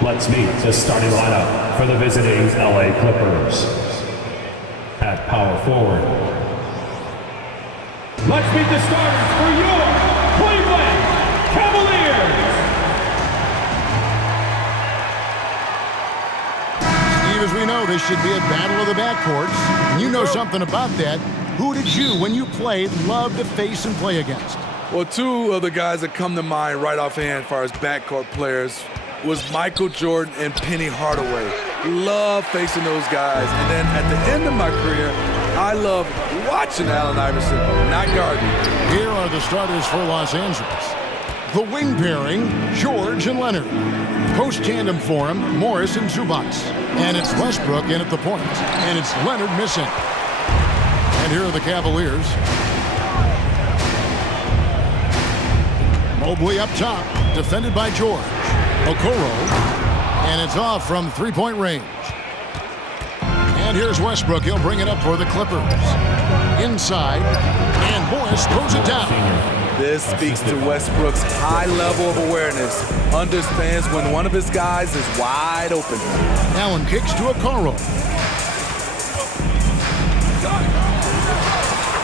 Let's meet the starting lineup for the visiting LA Clippers. At power forward, let's meet the starters for your Cleveland Cavaliers. Steve, as we know, this should be a battle of the backcourts. And you know something about that. Who did you, when you played, love to face and play against? Well, two of the guys that come to mind right offhand as far as backcourt players was Michael Jordan and Penny Hardaway. Love facing those guys. And then at the end of my career, I love watching Allen Iverson, not guarding. Here are the starters for Los Angeles. The wing pairing, George and Leonard. Post tandem for him, Morris and Zubac. And it's Westbrook in at the point. And it's Leonard missing. And here are the Cavaliers. Mobley up top, defended by George. Okoro, and it's off from three-point range. And here's Westbrook. He'll bring it up for the Clippers. Inside, and Morris throws it down. This speaks to Westbrook's high level of awareness. Understands when one of his guys is wide open. Allen kicks to Okoro.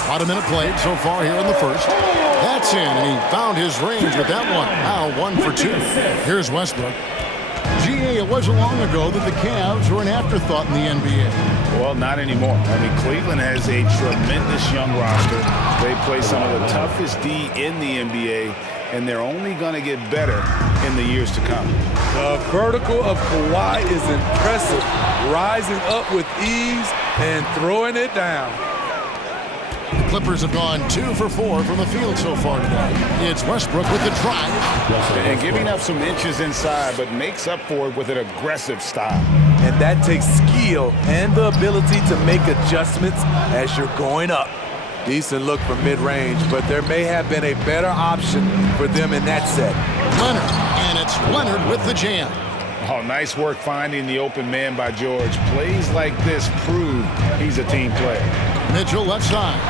About a minute played so far here in the first. That's in, and he found his range with that one. Now 1 for 2. Here's Westbrook. GA, it wasn't long ago that the Cavs were an afterthought in the NBA. Well, not anymore. I mean, Cleveland has a tremendous young roster. They play some of the toughest D in the NBA, and they're only going to get better in the years to come. The vertical of Kawhi is impressive, rising up with ease and throwing it down. The Clippers have gone 2 for 4 from the field so far today. It's Westbrook with the drive. And giving up some inches inside, but makes up for it with an aggressive style. And that takes skill and the ability to make adjustments as you're going up. Decent look from mid-range, but there may have been a better option for them in that set. Leonard, and it's Leonard with the jam. Oh, nice work finding the open man by George. Plays like this prove he's a team player. Mitchell left side.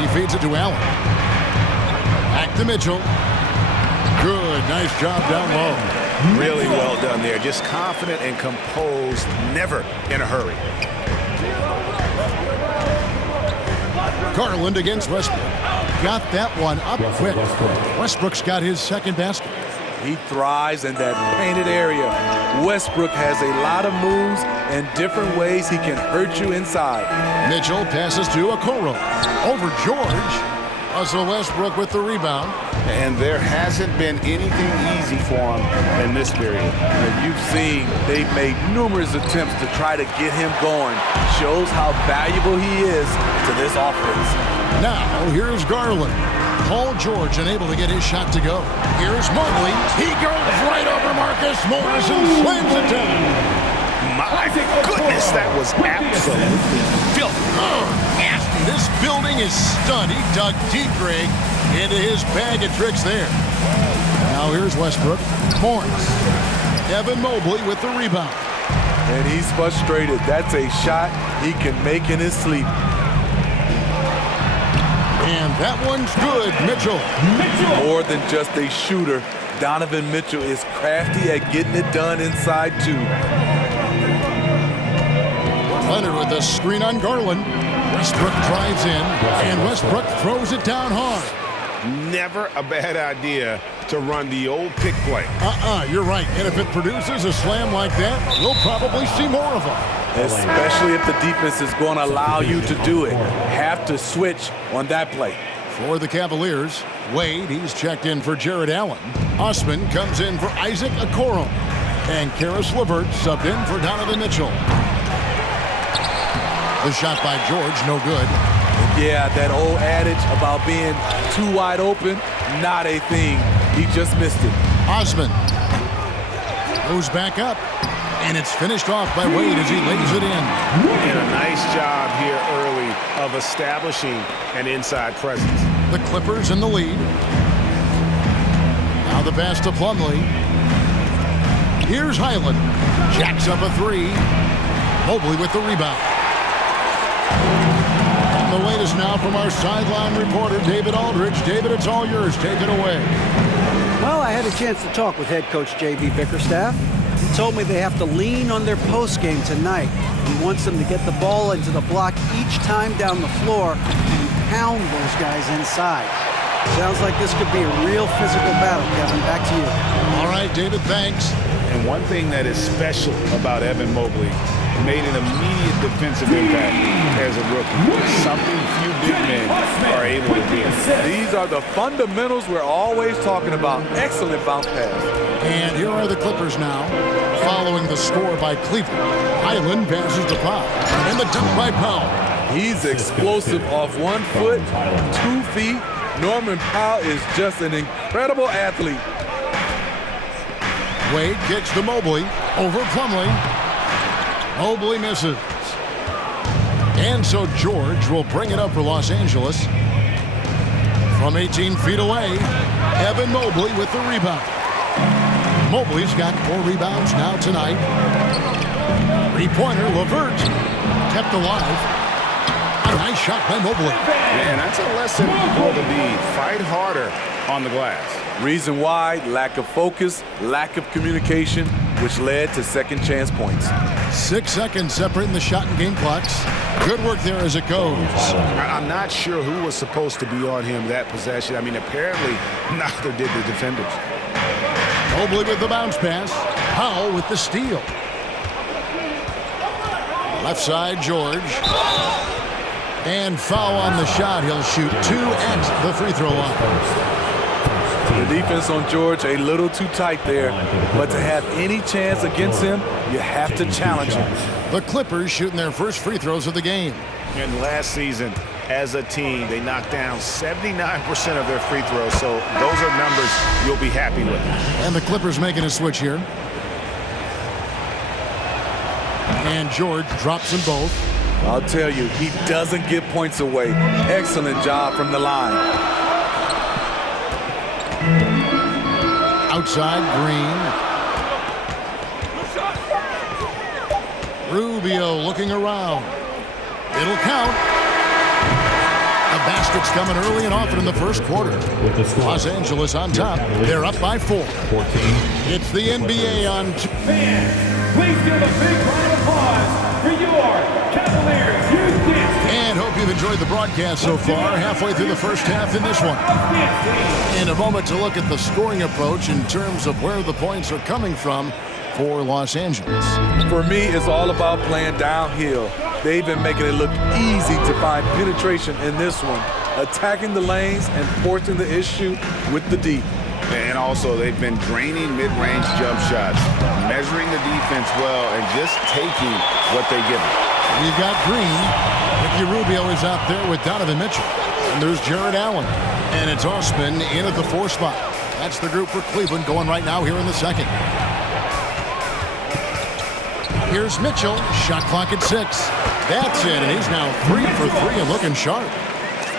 He feeds it to Allen. Back to Mitchell. Good, nice job down low. Really well done there. Just confident and composed, never in a hurry. Garland against Westbrook. Got that one up quick. Westbrook's got his second basket. He thrives in that painted area. Westbrook has a lot of moves and different ways he can hurt you inside. Mitchell passes to Okoro. Over George. Russell Westbrook with the rebound. And there hasn't been anything easy for him in this period. And you've seen they've made numerous attempts to try to get him going. Shows how valuable he is to this offense. Now, here's Garland. Paul George unable to get his shot to go. Here's Mobley. He goes right over Marcus Morris and slams it down. My goodness, that was absolutely filthy. Oh, nasty. This building is stunned. He dug deep, Greg, into his bag of tricks there. Now here's Westbrook. Morris. Evan Mobley with the rebound. And he's frustrated. That's a shot he can make in his sleep. And that one's good, Mitchell. More than just a shooter, Donovan Mitchell is crafty at getting it done inside too. Leonard with a screen on Garland. Westbrook drives in, and Westbrook throws it down hard. Never a bad idea to run the old pick play. You're right. And if it produces a slam like that, we'll probably see more of them. Especially if the defense is going to allow you to do it. Have to switch on that play. For the Cavaliers, Wade, he's checked in for Jared Allen. Osman comes in for Isaac Okoro. And Karis LeVert subbed in for Donovan Mitchell. The shot by George, no good. Yeah, that old adage about being too wide open, not a thing. He just missed it. Osman goes back up. And it's finished off by Wade as he lays it in. And a nice job here early of establishing an inside presence. The Clippers in the lead. Now the pass to Plumlee. Here's Highland. Jacks up a three. Mobley with the rebound. And the latest now from our sideline reporter, David Aldridge. David, it's all yours. Take it away. Well, I had a chance to talk with head coach J.B. Bickerstaff. He told me they have to lean on their post game tonight. He wants them to get the ball into the block each time down the floor and pound those guys inside. Sounds like this could be a real physical battle, Kevin. Back to you. All right, David, thanks. And one thing that is special about Evan Mobley, made an immediate defensive impact as a rookie. Something few big men are able to do. These are the fundamentals we're always talking about. Excellent bounce pass. And here are the Clippers now, following the score by Cleveland. Highland passes to Powell, and the dunk by Powell. He's explosive off 1 foot, 2 feet. Norman Powell is just an incredible athlete. Wade kicks to Mobley, over Plumlee. Mobley misses. And so George will bring it up for Los Angeles. From 18 feet away, Evan Mobley with the rebound. Mobley's got 4 rebounds now tonight. Three-pointer, LeVert, kept alive. A nice shot by Mobley. And that's a lesson for the lead. Fight harder on the glass. Reason why, lack of focus, lack of communication, which led to second chance points. 6 seconds separating the shot and game clocks. Good work there as it goes. I'm not sure who was supposed to be on him that possession. I mean, apparently neither did the defenders. Mobley with the bounce pass. Powell with the steal. Left side, George. And foul on the shot. He'll shoot 2 at the free throw line. The defense on George a little too tight there, but to have any chance against him, you have to challenge him. The Clippers shooting their first free throws of the game. And last season, as a team, they knocked down 79% of their free throws, so those are numbers you'll be happy with. And the Clippers making a switch here. And George drops them both. I'll tell you, he doesn't give points away. Excellent job from the line. Outside, Green. Rubio looking around. It'll count. The basket's coming early and often in the first quarter. Los Angeles on top. They're up by 4. It's the NBA on... Fans, please give a big round of applause for your Cavaliers. And hope you've enjoyed the broadcast so far. Halfway through the first half in this one. In a moment to look at the scoring approach in terms of where the points are coming from for Los Angeles. For me, it's all about playing downhill. They've been making it look easy to find penetration in this one, attacking the lanes and forcing the issue with the D. And also, they've been draining mid-range jump shots, measuring the defense well, and just taking what they give them. You've got Green. Ricky Rubio is out there with Donovan Mitchell. And there's Jared Allen. And it's Osman in at the 4 spot. That's the group for Cleveland going right now here in the second. Here's Mitchell. Shot clock at 6. That's it. And he's now 3 for 3 and looking sharp.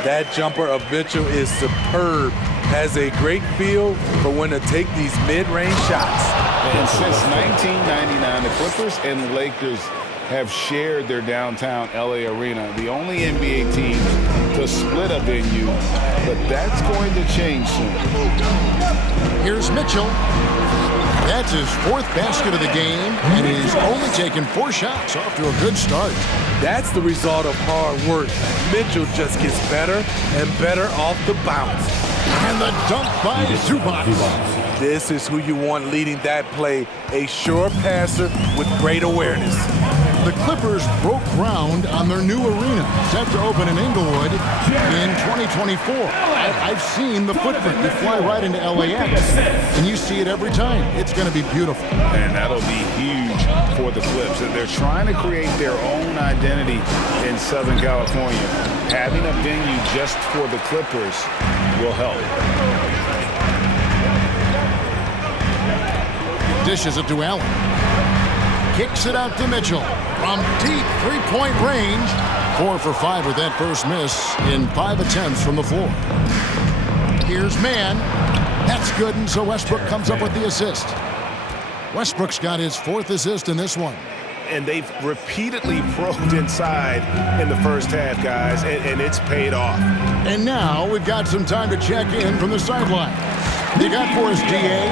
That jumper of Mitchell is superb. Has a great feel for when to take these mid-range shots. And since 1999, the Clippers and the Lakers have shared their downtown LA arena, the only NBA team to split a venue, but that's going to change soon. Here's Mitchell. That's his 4th basket of the game, and he's only taken 4 shots, off to a good start. That's the result of hard work. Mitchell just gets better and better off the bounce. And the dunk by Zubac. This is who you want leading that play, a sure passer with great awareness. The Clippers broke ground on their new arena, set to open in Inglewood in 2024. I've seen the footprint. You fly right into LAX, and you see it every time. It's going to be beautiful. And that'll be huge for the Clips. They're trying to create their own identity in Southern California. Having a venue just for the Clippers will help. Dishes it to Allen. Kicks it out to Mitchell. From deep three-point range. 4 for 5 with that first miss in 5 attempts from the floor. Here's Mann. That's good, and so Westbrook comes up with the assist. Westbrook's got his 4th assist in this one. And they've repeatedly probed inside in the first half, guys, and it's paid off. And now we've got some time to check in from the sideline. You got for us, DA?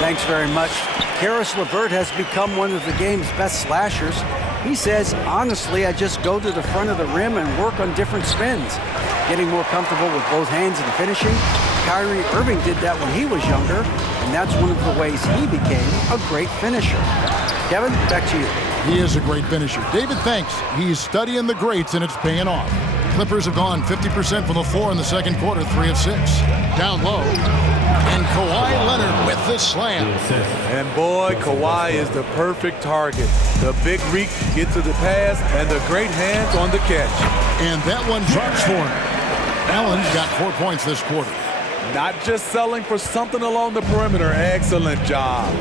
Thanks very much. Karis LeVert has become one of the game's best slashers. He says, honestly, I just go to the front of the rim and work on different spins. Getting more comfortable with both hands and finishing. Kyrie Irving did that when he was younger, and that's one of the ways he became a great finisher. Kevin, back to you. He is a great finisher. David, thanks. He's studying the greats, and it's paying off. Clippers have gone 50% from the floor in the second quarter, 3 of 6. Down low. And Kawhi Leonard with the slam. And boy, Kawhi is the perfect target. The big reach gets to the pass and the great hands on the catch. And that one drops for him. Allen's got 4 points this quarter. Not just selling for something along the perimeter. Excellent job.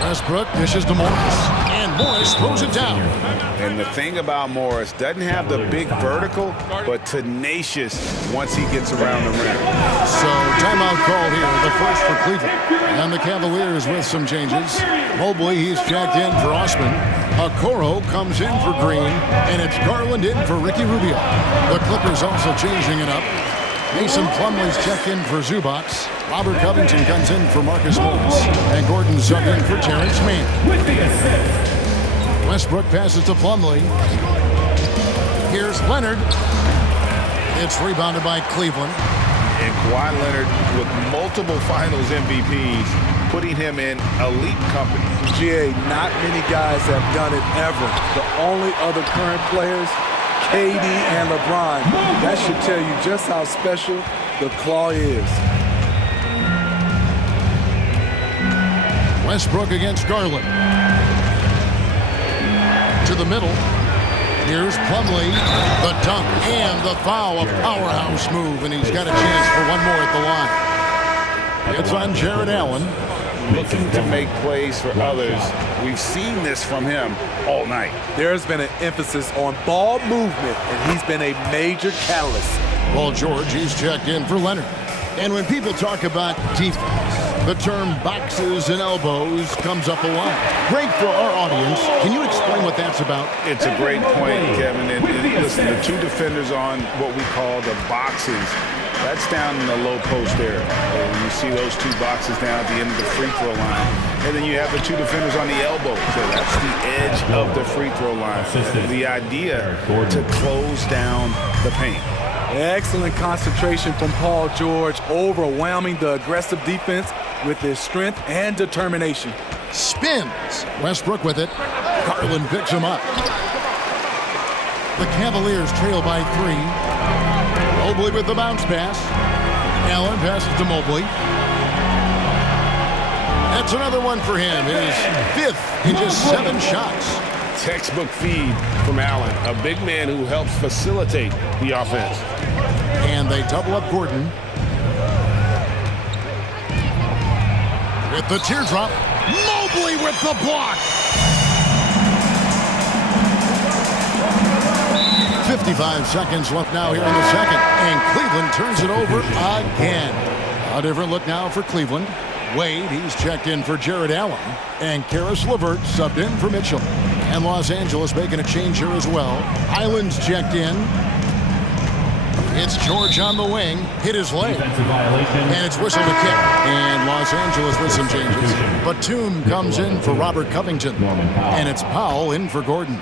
Westbrook dishes to Morris. And Morris throws it down. And the thing about Morris, doesn't have the big vertical, but tenacious once he gets around the rim. So timeout call here, the first for Cleveland. And the Cavaliers with some changes. Mobley, he's checked in for Osman. Okoro comes in for Green. And it's Garland in for Ricky Rubio. The Clippers also changing it up. Mason Plumlee's checked in for Zubac. Robert Covington comes in for Marcus Morris. And Gordon subbed in for Terrence Mann. With the assist. Westbrook passes to Plumlee. Here's Leonard. It's rebounded by Cleveland. And Kawhi Leonard with multiple finals MVPs, putting him in elite company. GA, not many guys have done it ever. The only other current players, KD and LeBron. That should tell you just how special the Claw is. Westbrook against Garland. To the middle. Here's Plumlee. The dunk and the foul. A powerhouse move, and he's got a chance for one more at the line. It's on Jared Allen. Looking to make plays for others. We've seen this from him all night. There's been an emphasis on ball movement, and he's been a major catalyst. Paul George, he's checked in for Leonard. And when people talk about defense, the term boxes and elbows comes up a lot. Great for our audience. Can you explain what that's about? It's a great point, Kevin. And listen, the two defenders on what we call the boxes, that's down in the low post area. And you see those two boxes down at the end of the free throw line. And then you have the two defenders on the elbow. So that's the edge of the free throw line. The idea to close down the paint. Excellent concentration from Paul George, overwhelming the aggressive defense with his strength and determination. Spins. Westbrook with it. Garland picks him up. The Cavaliers trail by 3. Mobley with the bounce pass. Allen passes to Mobley. That's another one for him. His 5th in just 7 shots. Textbook feed from Allen, a big man who helps facilitate the offense. And they double up Gordon. With the teardrop, Mobley with the block. 55 seconds left now here in the second. And Cleveland turns it over again. A different look now for Cleveland. Wade, he's checked in for Jared Allen. And Karis LeVert subbed in for Mitchell. And Los Angeles making a change here as well. Highland's checked in. It's George on the wing. Hit his leg. And it's whistle to kick. And Los Angeles with some changes. Batum comes in for Robert Covington. And it's Powell in for Gordon.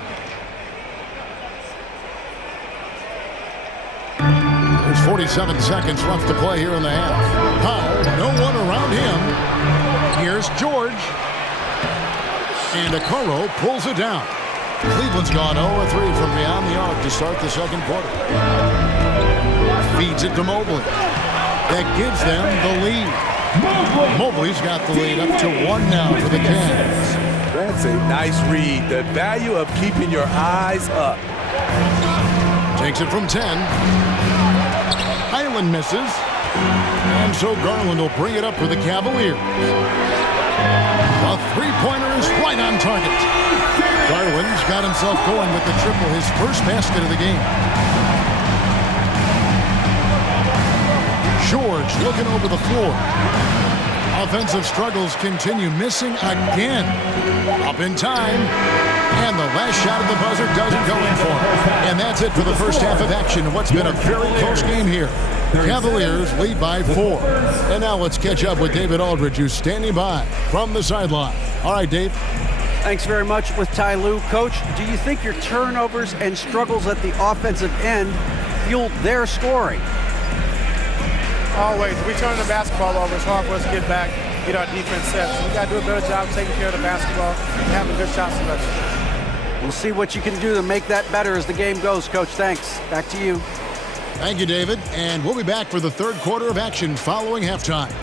There's 47 seconds left to play here in the half. Powell, no one around him. Here's George. And Okoro pulls it down. Cleveland's gone 0-3 from beyond the arc to start the second quarter. Feeds it to Mobley. That gives them the lead. Mobley's got the lead up to 1 now for the Cavs. That's a nice read. The value of keeping your eyes up. Takes it from 10. Highland misses. And so Garland will bring it up for the Cavaliers. A three-pointer is right on target. Garland's got himself going with the triple, his first basket of the game. George looking over the floor. Offensive struggles continue, missing again. Up in time. And the last shot of the buzzer doesn't go in for him. And that's it for the first half of action in what's been a very close game here. Cavaliers lead by 4. And now let's catch up with David Aldridge, who's standing by from the sideline. All right, Dave. Thanks very much with Ty Lue. Coach, do you think your turnovers and struggles at the offensive end fueled their scoring? Always. We turn the basketball over. It's hard for us to get back, get our defense set. So we got to do a better job taking care of the basketball and having good shot selection. We'll see what you can do to make that better as the game goes, Coach. Thanks. Back to you. Thank you, David. And we'll be back for the third quarter of action following halftime.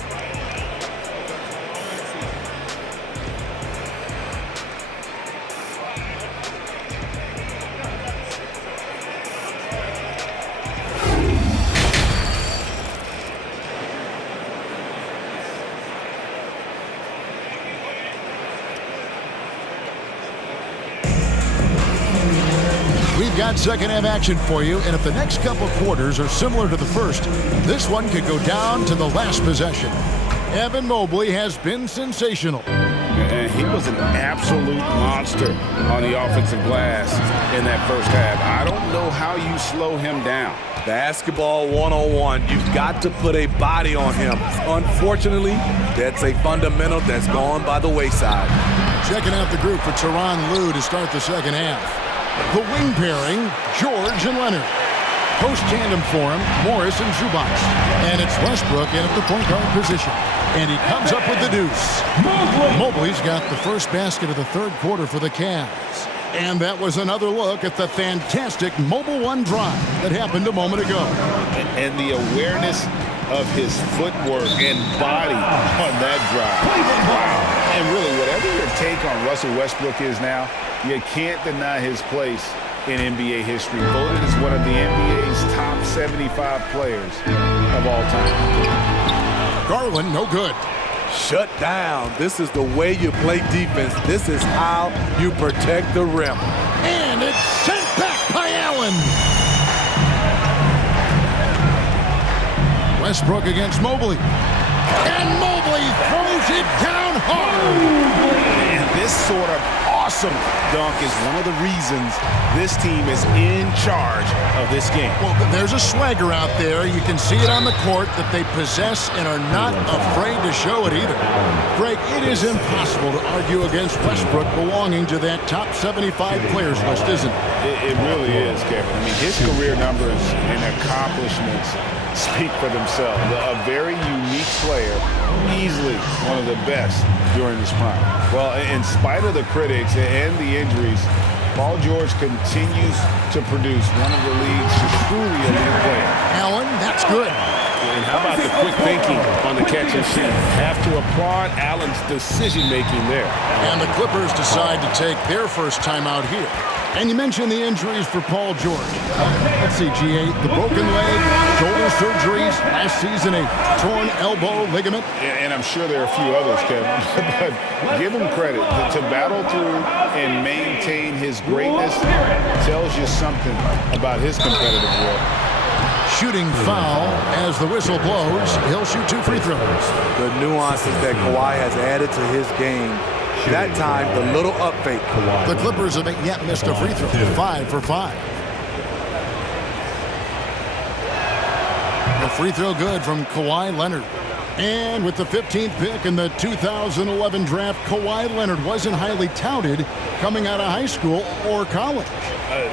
We've got second half action for you, and if the next couple quarters are similar to the first, this one could go down to the last possession. Evan Mobley has been sensational. And he was an absolute monster on the offensive glass in that first half. I don't know how you slow him down. Basketball 101. You've got to put a body on him. Unfortunately, that's a fundamental that's gone by the wayside. Checking out the group for Tyronn Lue to start the second half. The wing pairing, George and Leonard. Post tandem for him, Morris and Zubac. And it's Westbrook in at the point guard position. And he comes up with the deuce. Mobley's got the first basket of the third quarter for the Cavs. And that was another look at the fantastic Mobile One drive that happened a moment ago. And the awareness of his footwork and body on that drive. And really, whatever your take on Russell Westbrook is now, you can't deny his place in NBA history. Voted as one of the NBA's top 75 players of all time. Garland, no good. Shut down. This is the way you play defense. This is how you protect the rim. And it's sent back by Allen. Westbrook against Mobley. And Mobley throws it down hard. And this sort of awesome dunk is one of the reasons this team is in charge of this game. Well, there's a swagger out there. You can see it on the court that they possess and are not afraid to show it either. Greg, it is impossible to argue against Westbrook belonging to that top 75 players list, isn't it? It really is, Kevin. I mean, his career numbers and accomplishments speak for themselves. A very unique player, easily one of the best during his prime. Well, in spite of the critics and the injuries, Paul George continues to produce one of the league's truly elite players. Allen, that's good. And how about the quick thinking on the catch and shoot? Have to applaud Allen's decision-making there. And the Clippers decide to take their first timeout here. And you mentioned the injuries for Paul George. Let's see, G8, the broken leg, shoulder surgeries, last season a torn elbow ligament. And I'm sure there are a few others, Kevin. But give him credit. To battle through and maintain his greatness tells you something about his competitive work. Shooting foul as the whistle blows. He'll shoot 2 free throws. The nuances that Kawhi has added to his game. That time, the little up fake. The Clippers haven't yet missed a free throw. 5 for 5. The free throw good from Kawhi Leonard. And with the 15th pick in the 2011 draft, Kawhi Leonard wasn't highly touted coming out of high school or college.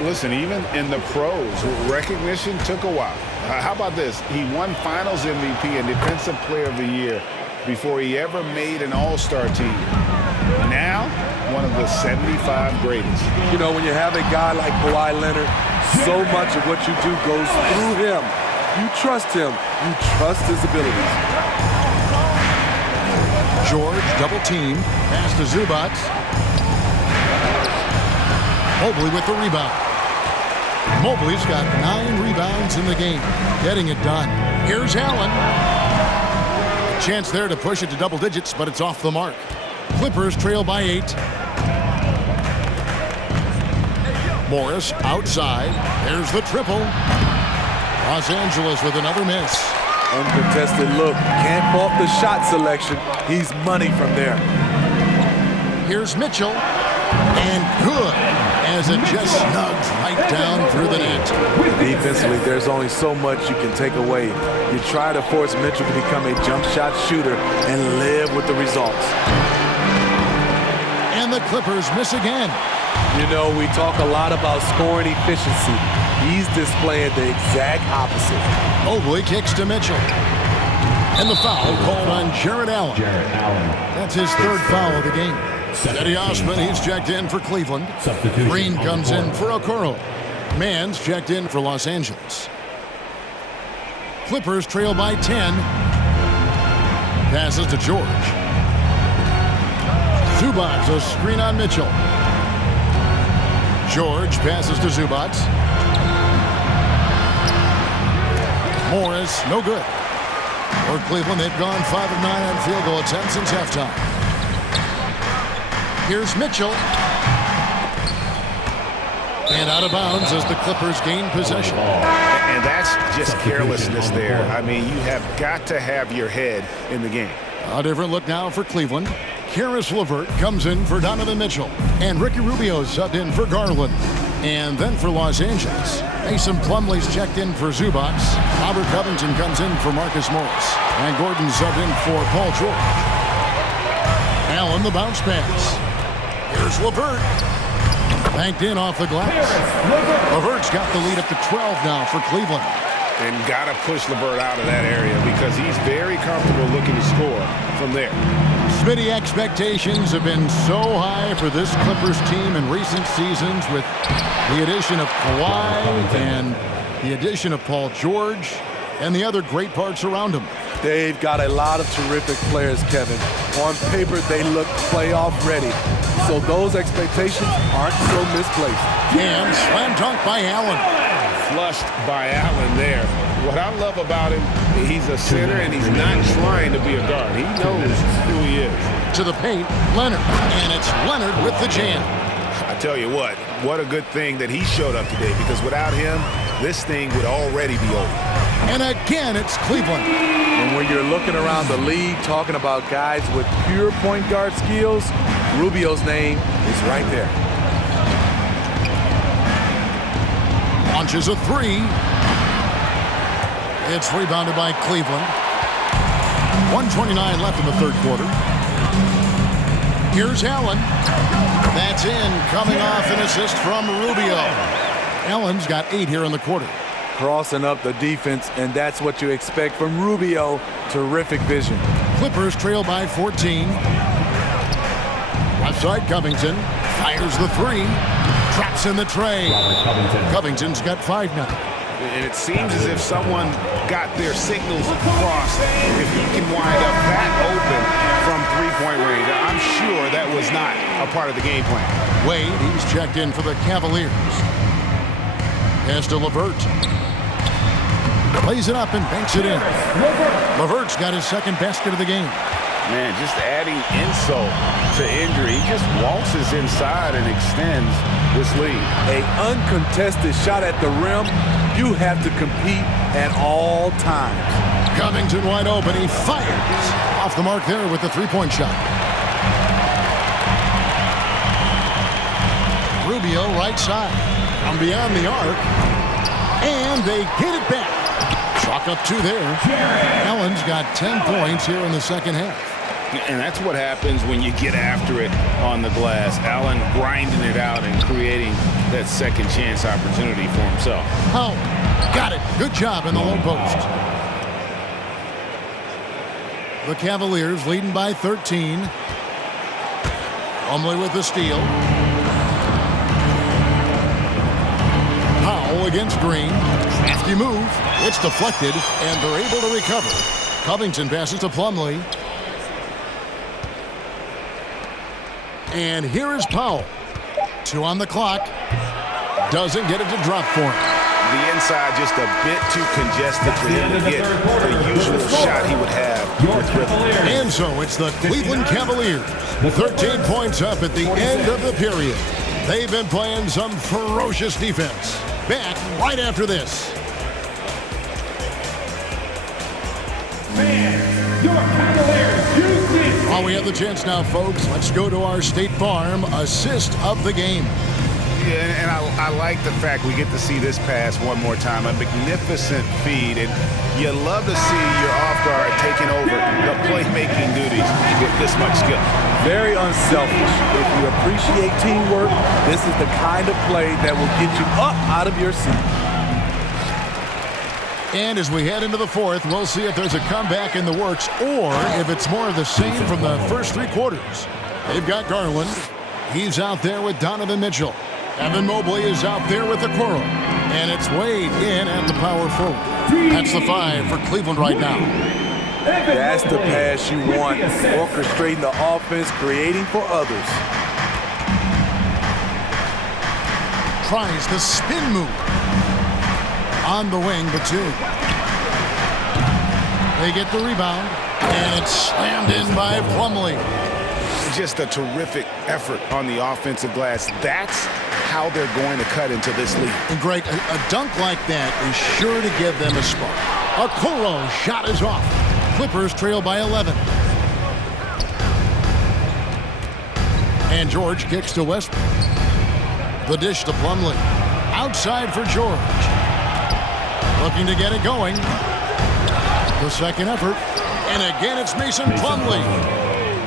Listen, even in the pros, recognition took a while. How about this? He won Finals MVP and Defensive Player of the Year before he ever made an All-Star team. Now, one of the 75 greatest. You know, when you have a guy like Kawhi Leonard, so much of what you do goes through him. You trust him. You trust his abilities. George, double team. Pass to Zubac. Mobley with the rebound. Mobley's got 9 rebounds in the game. Getting it done. Here's Allen. A chance there to push it to double digits, but it's off the mark. Clippers trail by 8. Morris outside. There's the triple. Los Angeles with another miss. Uncontested look. Can't fault the shot selection. He's money from there. Here's Mitchell. And good as as it just snugs right down through the net. Defensively, there's only so much you can take away. You try to force Mitchell to become a jump shot shooter and live with the results. And the Clippers miss again. You know, we talk a lot about scoring efficiency. He's displaying the exact opposite. Mobley kicks to Mitchell. And the foul called on Jarrett Allen. That's his third foul of the game. Eddie Osman, he's checked in for Cleveland. Green comes in for Okoro. Mann's checked in for Los Angeles. Clippers trail by 10. Passes to George. Zubac, a screen on Mitchell. George passes to Zubac. Morris, no good. For Cleveland, they've gone 5 of 9 on field goal attempts since halftime. Here's Mitchell. And out of bounds as the Clippers gain possession. And that's just carelessness there. I mean, you have got to have your head in the game. A different look now for Cleveland. Karis LeVert comes in for Donovan Mitchell. And Ricky Rubio subbed in for Garland. And then for Los Angeles, Mason Plumlee's checked in for Zubac. Robert Covington comes in for Marcus Morris. And Gordon subbed in for Paul George. Allen the bounce pass. Here's LeVert. Banked in off the glass. LeVert's got the lead up to 12 now for Cleveland. And got to push LeVert out of that area because he's very comfortable looking to score from there. Smitty, expectations have been so high for this Clippers team in recent seasons with the addition of Kawhi and the addition of Paul George and the other great parts around him. They've got a lot of terrific players, Kevin. On paper, they look playoff ready. So those expectations aren't so misplaced. And slam dunk by Allen. Flushed by Allen there. What I love about him, he's a center and he's not trying to be a guard. He knows who he is. To the paint, Leonard. And it's Leonard with the jam. I tell you what a good thing that he showed up today because without him, this thing would already be over. And again, it's Cleveland. And when you're looking around the league talking about guys with pure point guard skills, Rubio's name is right there. Launches a three. It's rebounded by Cleveland. 1:29 left in the third quarter. Here's Allen. That's in, coming off an assist from Rubio. Allen's got 8 here in the quarter. Crossing up the defense, and that's what you expect from Rubio. Terrific vision. Clippers trail by 14. Left side, Covington fires the three. Traps in the tray. Covington's got 5 now. And it seems as if someone got their signals crossed. If he can wind up that open from three-point range, I'm sure that was not a part of the game plan. Wade, he's checked in for the Cavaliers. Pass to LeVert. Plays it up and banks it in. LeVert's got his second basket of the game. Man, just adding insult to injury. He just waltzes inside and extends this lead. An uncontested shot at the rim. You have to compete at all times. Covington wide open. He fires. Off the mark there with the three-point shot. Rubio right side. From beyond the arc. And they get it back. Chalk up 2 there. Allen's got 10 points here in the second half. And that's what happens when you get after it on the glass. Allen grinding it out and creating that second chance opportunity for himself. Oh, got it. Good job in the low post. The Cavaliers leading by 13. Plumlee with the steal. Powell against Green. Crafty move. It's deflected, and they're able to recover. Covington passes to Plumlee. And here is Powell. 2 on the clock. Doesn't get it to drop for him. The inside just a bit too congested for him to get the usual shot he would have with rhythm. And so it's the Cleveland Cavaliers. 13 points up at the end of the period. They've been playing some ferocious defense. Back right after this. While we have the chance now, folks, let's go to our State Farm assist of the game. Yeah, and I like the fact we get to see this pass one more time. A magnificent feed, and you love to see your off guard taking over the playmaking duties with this much skill. Very unselfish. If you appreciate teamwork, this is the kind of play that will get you up out of your seat. And as we head into the fourth, we'll see if there's a comeback in the works or if it's more of the same from the first three quarters. They've got Garland. He's out there with Donovan Mitchell. Evan Mobley is out there with the Okoro. And it's Wade in at the power forward. That's the 5 for Cleveland right now. That's the pass you want. Orchestrating the offense, creating for others. Tries the spin move. On the wing, but 2. They get the rebound, and it's slammed in by Plumlee. Just a terrific effort on the offensive glass. That's how they're going to cut into this league. And Greg, a dunk like that is sure to give them a spark. Okoro shot is off. Clippers trail by 11. And George kicks to Westbrook. The dish to Plumlee. Outside for George. Looking to get it going. The second effort. And again, it's Mason Plumlee.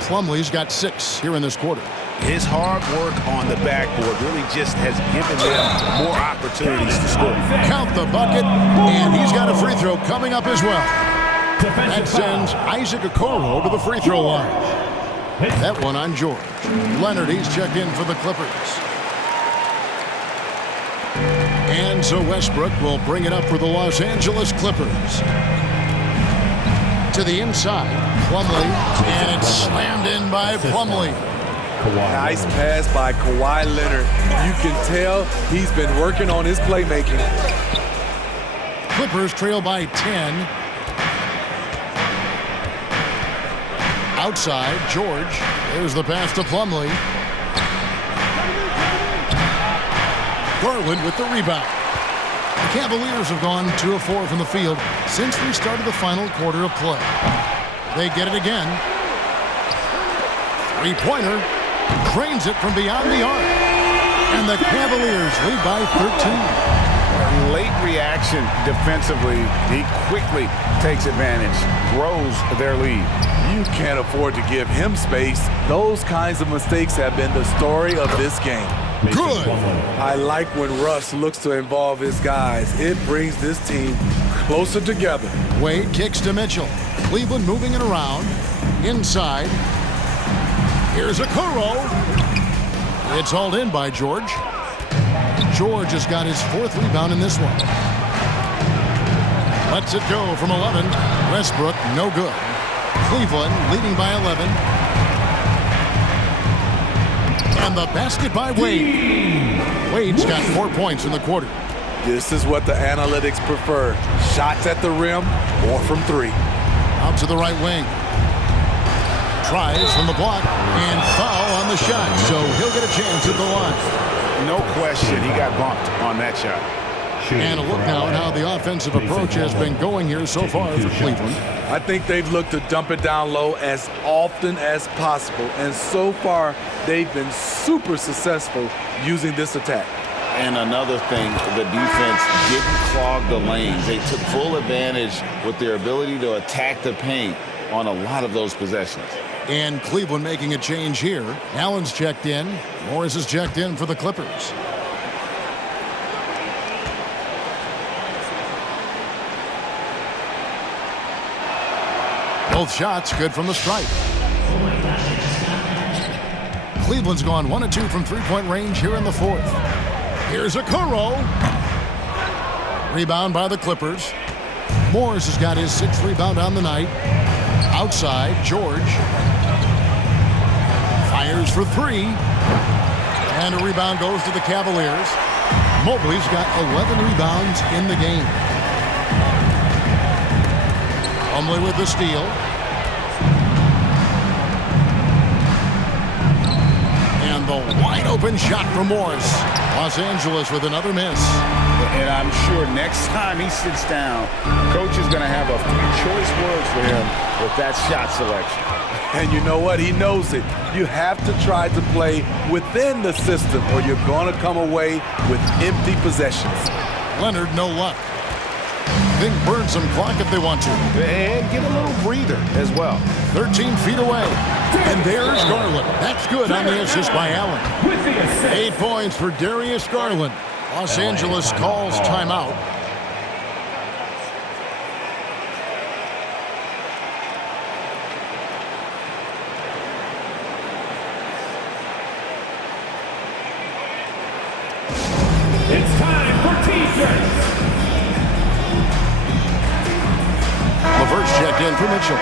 Plumlee's got 6 here in this quarter. His hard work on the backboard really just has given them more opportunities to score. Count the bucket, and he's got a free throw coming up as well. That sends Isaac Okoro to the free throw line. That one on George. Leonard, he's checked in for the Clippers. And so Westbrook will bring it up for the Los Angeles Clippers. To the inside, Plumlee, and it's slammed in by Plumlee. Nice pass by Kawhi Leonard. You can tell he's been working on his playmaking. Clippers trail by 10. Outside, George. There's the pass to Plumlee. Garland with the rebound. The Cavaliers have gone 2 of 4 from the field since we started the final quarter of play. They get it again. Three-pointer. Cranes it from beyond the arc. And the Cavaliers lead by 13. Late reaction defensively. He quickly takes advantage, grows their lead. You can't afford to give him space. Those kinds of mistakes have been the story of this game. Good. I like when Russ looks to involve his guys. It brings this team closer together. Wade kicks to Mitchell. Cleveland moving it around. Inside. Here's Okoro. It's hauled in by George. George has got his 4th rebound in this one. Lets it go from 11. Westbrook, no good. Cleveland leading by 11. And the basket by Wade. Wade's got 4 points in the quarter. This is what the analytics prefer. Shots at the rim or from 3. Out to the right wing. Tries from the block and foul on the shot. So he'll get a chance at the line. No question, he got bumped on that shot. And a look now at how the offensive approach has been going here so far for Cleveland. I think they've looked to dump it down low as often as possible. And so far, they've been super successful using this attack. And another thing, the defense didn't clog the lanes. They took full advantage with their ability to attack the paint on a lot of those possessions. And Cleveland making a change here. Allen's checked in. Morris is checked in for the Clippers. Both shots good from the stripe. Cleveland's gone 1 of 2 from three-point range here in the 4th. Here's Okoro. Rebound by the Clippers. Morris has got his 6th rebound on the night. Outside, George. Fires for 3. And a rebound goes to the Cavaliers. Mobley's got 11 rebounds in the game. Plumlee with the steal. And the wide open shot from Morris. Los Angeles with another miss. And I'm sure next time he sits down, coach is going to have a few choice words for him with that shot selection. And you know what? He knows it. You have to try to play within the system or you're going to come away with empty possessions. Leonard, no luck. They can burn some clock if they want to. And get a little breather as well. 13 feet away. And there's Garland. That's good on the assist by Allen. 8 points for Darius Garland. Los Angeles calls timeout. It's time for T-shirts. LeVert's checked in for Mitchell.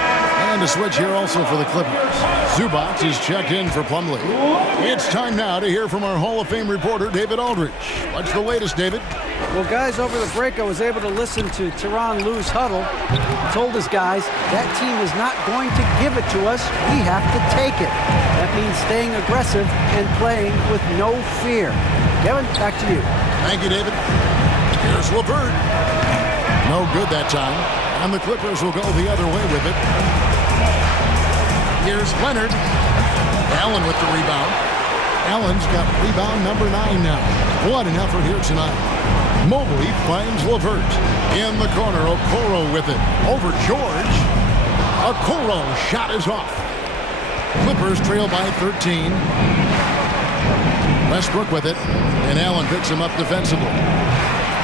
And a switch here also for the Clippers. Zubac is checked in for Plumlee. It's time now to hear from our Hall of Fame reporter, David Aldridge. What's the latest, David? Well, guys, over the break, I was able to listen to Tyronn Lue's huddle. He told his guys, that team is not going to give it to us. We have to take it. That means staying aggressive and playing with no fear. Kevin, back to you. Thank you, David. Here's LeVert. No good that time. And the Clippers will go the other way with it. Here's Leonard. Allen with the rebound. Allen's got rebound number 9 now. What an effort here tonight. Mobley finds LeVert. In the corner, Okoro with it. Over George. Okoro shot is off. Clippers trail by 13. Westbrook with it. And Allen picks him up defensively.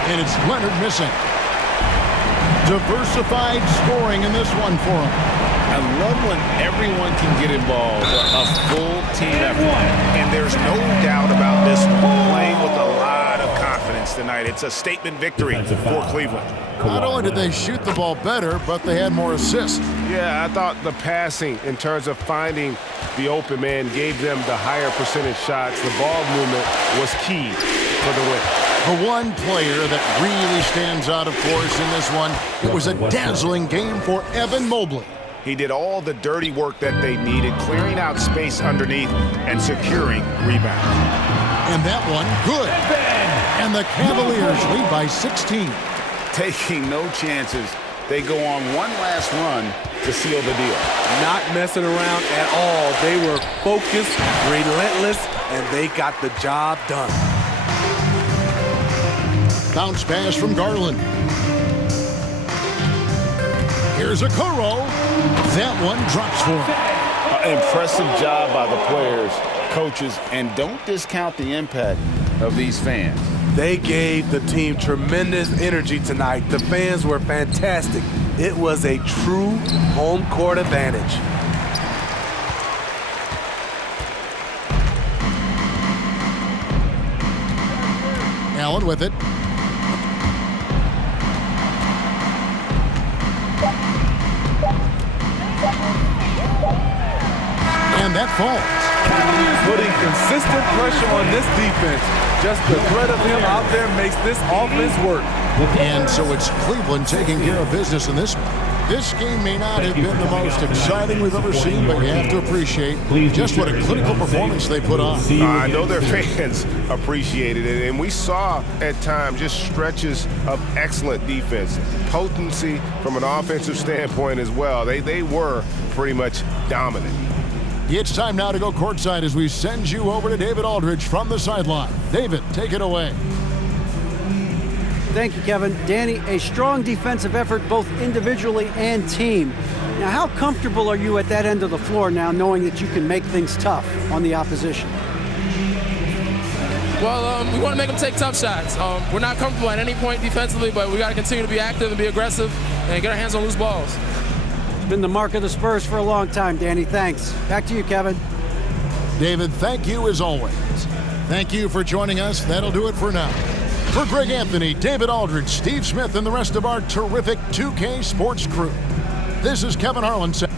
And it's Leonard missing. Diversified scoring in this one for him. I love when everyone can get involved, a full team effort. And there's no doubt about this one, playing with a lot of confidence tonight. It's a statement victory for Cleveland. Not only did they shoot the ball better, but they had more assists. Yeah, I thought the passing in terms of finding the open man gave them the higher percentage shots. The ball movement was key for the win. The one player that really stands out, of course, in this one, it was a dazzling game for Evan Mobley. He did all the dirty work that they needed, clearing out space underneath and securing rebounds. And that one, good. And the Cavaliers lead by 16. Taking no chances, they go on one last run to seal the deal. Not messing around at all. They were focused, relentless, and they got the job done. Bounce pass from Garland. Here's Okoro. That one drops for him. Impressive job by the players, coaches, and don't discount the impact of these fans. They gave the team tremendous energy tonight. The fans were fantastic. It was a true home court advantage. Allen with it. And that falls. Putting consistent pressure on this defense. Just the threat of him out there makes this offense work. And so it's Cleveland taking care of business in this one. This game may not have been the most exciting we've ever seen, but you have to appreciate just what a clinical performance they put on. I know their fans appreciated it, and we saw at times just stretches of excellent defense, potency from an offensive standpoint as well. They were pretty much dominant. It's time now to go courtside as we send you over to David Aldridge from the sideline. David, take it away. Thank you, Kevin. Danny, a strong defensive effort both individually and team. Now, how comfortable are you at that end of the floor now, knowing that you can make things tough on the opposition? Well, we want to make them take tough shots. We're not comfortable at any point defensively, but we got to continue to be active and be aggressive and get our hands on loose balls. It's been the mark of the Spurs for a long time, Danny. Thanks. Back to you, Kevin. David, thank you as always. Thank you for joining us. That'll do it for now. For Greg Anthony, David Aldridge, Steve Smith, and the rest of our terrific 2K Sports crew, this is Kevin Harlan saying